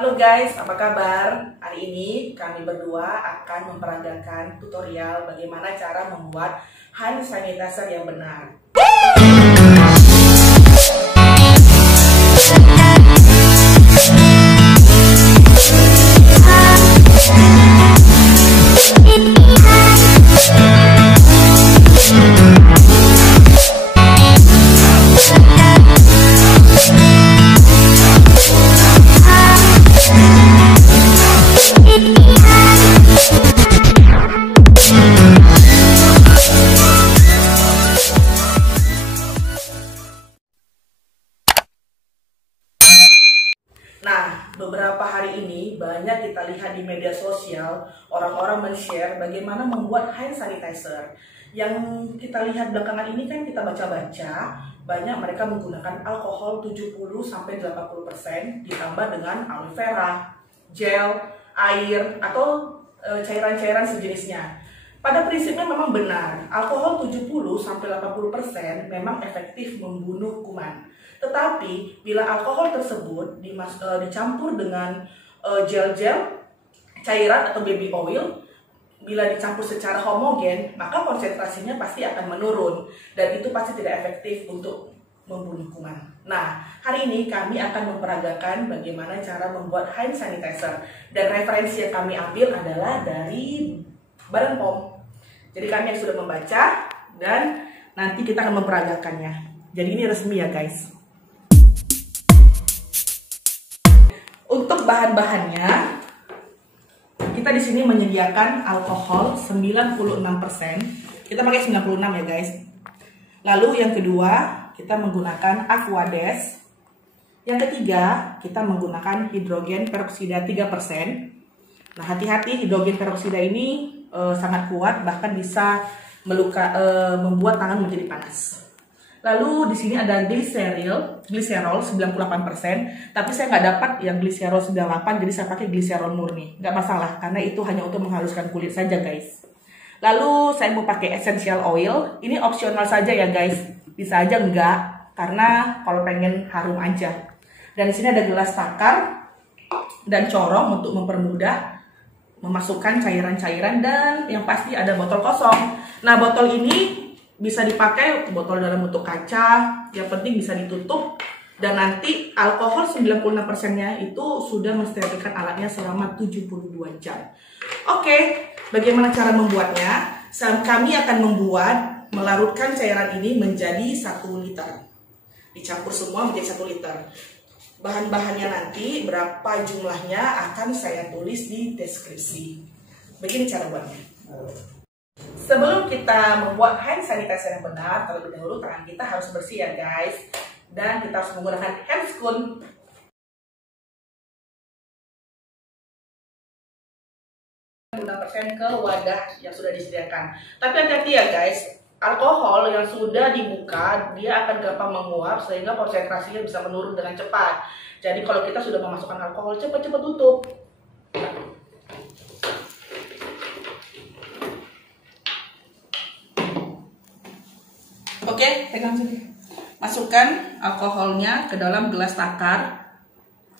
Halo guys, apa kabar? Hari ini kami berdua akan memperagakan tutorial bagaimana cara membuat hand sanitizer yang benar. Nah, beberapa hari ini banyak kita lihat di media sosial orang-orang men-share bagaimana membuat hand sanitizer. Yang kita lihat belakangan ini kan kita baca-baca, banyak mereka menggunakan alkohol 70-80% ditambah dengan aloe vera, gel, air, atau cairan-cairan sejenisnya. Pada prinsipnya memang benar, alkohol 70-80% memang efektif membunuh kuman. Tetapi bila alkohol tersebut dicampur dengan gel-gel, cairan atau baby oil, bila dicampur secara homogen, maka konsentrasinya pasti akan menurun dan itu pasti tidak efektif untuk membunuh kuman. Nah, hari ini kami akan memperagakan bagaimana cara membuat hand sanitizer dan referensi yang kami ambil adalah dari Badan POM. Jadi kami yang sudah membaca dan nanti kita akan memperagakannya. Jadi ini resmi ya guys. Untuk bahan-bahannya, kita di sini menyediakan alkohol 96%. Kita pakai 96 ya guys. Lalu yang kedua, kita menggunakan Aquades. Yang ketiga, kita menggunakan hidrogen peroksida 3%. Nah, hati-hati, hidrogen peroksida ini sangat kuat, bahkan bisa membuat tangan menjadi panas. Lalu di sini ada gliserol 98%, tapi saya nggak dapat yang gliserol 98, jadi saya pakai gliserol murni. Nggak masalah, karena itu hanya untuk menghaluskan kulit saja guys. Lalu saya mau pakai essential oil, ini opsional saja ya guys, bisa aja enggak, karena kalau pengen harum aja. Dan di sini ada gelas takar dan corong untuk mempermudah memasukkan cairan-cairan, dan yang pasti ada botol kosong. Nah, botol ini bisa dipakai botol dalam bentuk kaca, yang penting bisa ditutup, dan nanti alkohol 96%-nya itu sudah mensterilkan alatnya selama 72 jam. Oke, bagaimana cara membuatnya? Kami akan melarutkan cairan ini menjadi 1 liter. Dicampur semua menjadi 1 liter. Bahan-bahannya nanti berapa jumlahnya akan saya tulis di deskripsi. Begini cara buatnya. Sebelum kita membuat hand sanitizer yang benar, terlebih dahulu tangan kita harus bersih ya guys. Dan kita harus menggunakan hand spoon. Persen ke wadah yang sudah disediakan. Tapi hati-hati ya guys, alkohol yang sudah dibuka dia akan gampang menguap sehingga konsentrasinya bisa menurun dengan cepat. Jadi kalau kita sudah memasukkan alkohol, cepat-cepat tutup. Oke, pegang sini. Masukkan alkoholnya ke dalam gelas takar.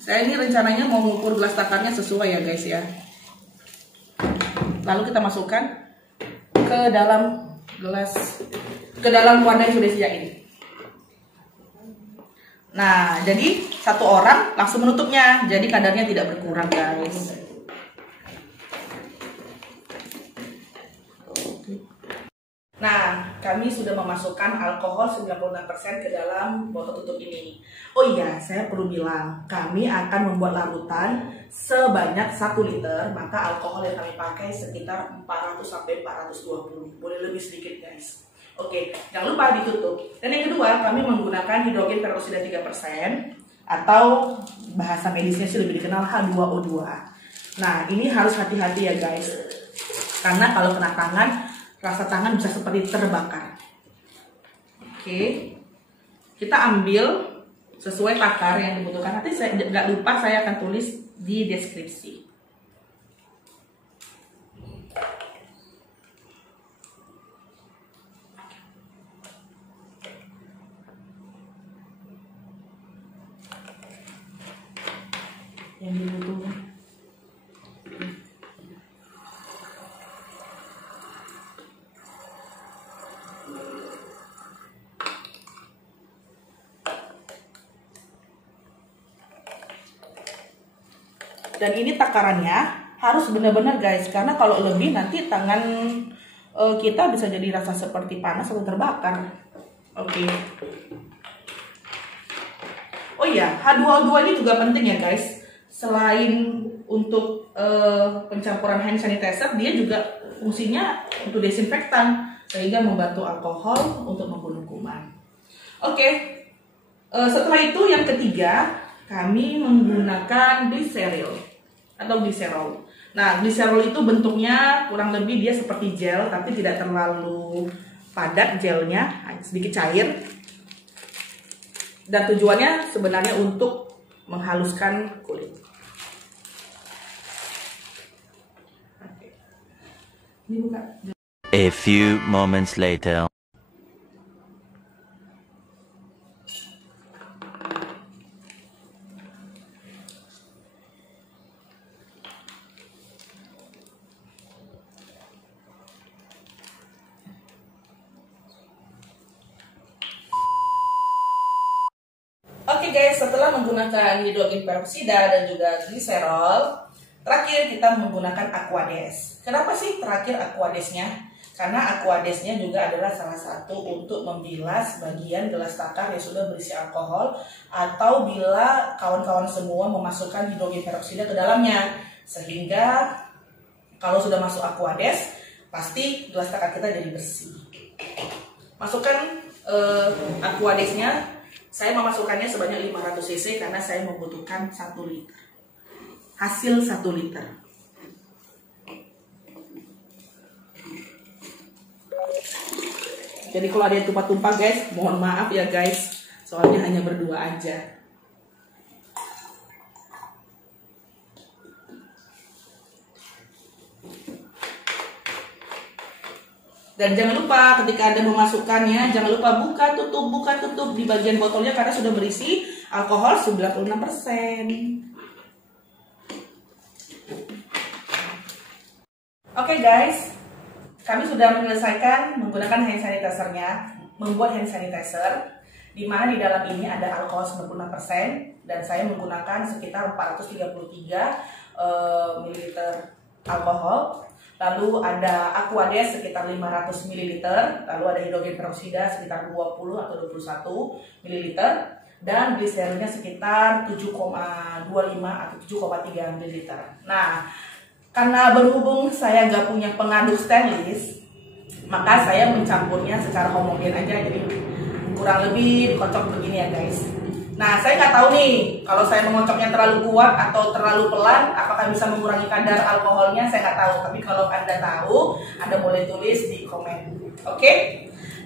Saya ini rencananya mau mengukur gelas takarnya sesuai ya guys ya. Lalu kita masukkan ke dalam wadah yang sudah disediain. Nah, jadi 1 orang langsung menutupnya, jadi kadarnya tidak berkurang guys. Nah, kami sudah memasukkan alkohol 96% ke dalam botol tutup ini. Oh iya, saya perlu bilang, kami akan membuat larutan sebanyak 1 liter, maka alkohol yang kami pakai sekitar 400-420. Boleh lebih sedikit guys. Oke, jangan lupa ditutup. Dan yang kedua, kami menggunakan hidrogen peroksida 3%, atau bahasa medisnya sih lebih dikenal H2O2. Nah, ini harus hati-hati ya guys. Karena kalau kena tangan, rasa tangan bisa seperti terbakar. Oke, kita ambil sesuai takar yang dibutuhkan. Nanti saya nggak lupa, saya akan tulis di deskripsi. yang dibutuhkan. Dan ini takarannya harus benar-benar guys, karena kalau lebih nanti tangan kita bisa jadi rasa seperti panas atau terbakar. Oke. Oh iya, H2O2 ini juga penting ya guys. Selain untuk pencampuran hand sanitizer, dia juga fungsinya untuk desinfektan, sehingga membantu alkohol untuk membunuh kuman. Oke. Setelah itu yang ketiga, kami menggunakan glycerol atau gliserol. Nah, gliserol itu bentuknya kurang lebih dia seperti gel, tapi tidak terlalu padat gelnya, sedikit cair. Dan tujuannya sebenarnya untuk menghaluskan kulit. Ini buka. A few moments later. Oke guys, setelah menggunakan hidrogen peroksida dan juga gliserol, terakhir kita menggunakan Aquades. Kenapa sih terakhir Aquadesnya? Karena Aquadesnya juga adalah salah satu untuk membilas bagian gelas takar yang sudah berisi alkohol, atau bila kawan-kawan semua memasukkan hidrogen peroksida ke dalamnya. Sehingga kalau sudah masuk Aquades, pasti gelas takar kita jadi bersih. Masukkan Aquadesnya. Saya memasukkannya sebanyak 500 cc karena saya membutuhkan 1 liter. Hasil 1 liter. Jadi kalau ada yang tumpah-tumpah guys, mohon maaf ya guys. Soalnya hanya berdua aja. Dan jangan lupa ketika Anda memasukkannya, jangan lupa buka tutup di bagian botolnya karena sudah berisi alkohol 96%. Oke guys, kami sudah menyelesaikan menggunakan hand sanitizer-nya, membuat hand sanitizer, di mana di dalam ini ada alkohol 96% dan saya menggunakan sekitar 433 ml alkohol. Lalu ada Aquades sekitar 500 ml, lalu ada hidrogen peroksida sekitar 20 atau 21 ml, dan gliserolnya sekitar 7,25 atau 7,3 ml. Nah, karena berhubung saya nggak punya pengaduk stainless, maka saya mencampurnya secara homogen aja, jadi kurang lebih dikocok begini ya guys. Nah, saya nggak tahu nih, kalau saya mengocoknya terlalu kuat atau terlalu pelan, apakah bisa mengurangi kadar alkoholnya, saya nggak tahu. Tapi kalau Anda tahu, Anda boleh tulis di komen. Oke?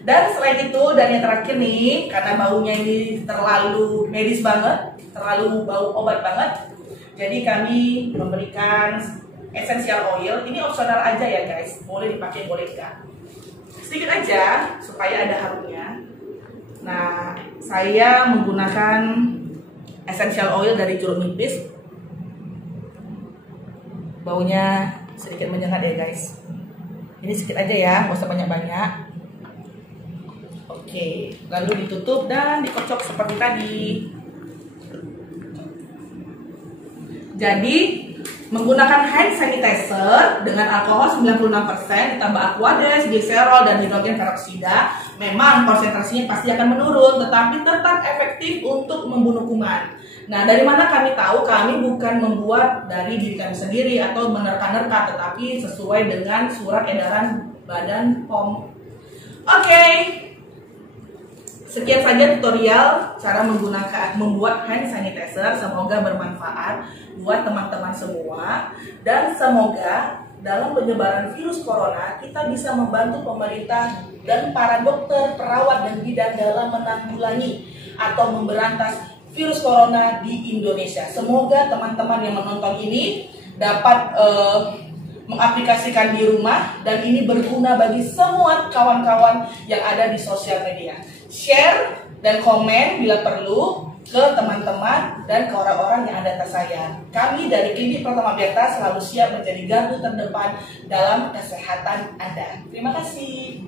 Dan selain itu, dan yang terakhir nih, karena baunya ini terlalu medis banget, terlalu bau obat banget, jadi kami memberikan essential oil. Ini opsional aja ya guys, boleh dipakai, boleh enggak. Sedikit aja, supaya ada harumnya. Nah, saya menggunakan essential oil dari jeruk nipis. Baunya sedikit menyengat ya guys. Ini sedikit aja ya, nggak usah banyak-banyak. Oke, lalu ditutup dan dikocok seperti tadi. Jadi, menggunakan hand sanitizer dengan alkohol 96% ditambah Aquades, gliserol, dan hidrogen peroksida, memang konsentrasinya pasti akan menurun, tetapi tetap efektif untuk membunuh kuman. Nah, dari mana kami tahu? Kami bukan membuat dari diri kami sendiri atau menerka-nerka, tetapi sesuai dengan surat edaran Badan POM. Oke. Sekian saja tutorial cara membuat hand sanitizer. Semoga bermanfaat buat teman-teman semua, dan semoga dalam penyebaran virus corona kita bisa membantu pemerintah dan para dokter, perawat, dan bidan dalam menanggulangi atau memberantas virus corona di Indonesia. Semoga teman-teman yang menonton ini dapat mengaplikasikan di rumah, dan ini berguna bagi semua kawan-kawan yang ada di sosial media. Share, dan komen bila perlu ke teman-teman dan ke orang-orang yang Anda tersayang. Kami dari Klinik Pratama Berta selalu siap menjadi garda terdepan dalam kesehatan Anda. Terima kasih.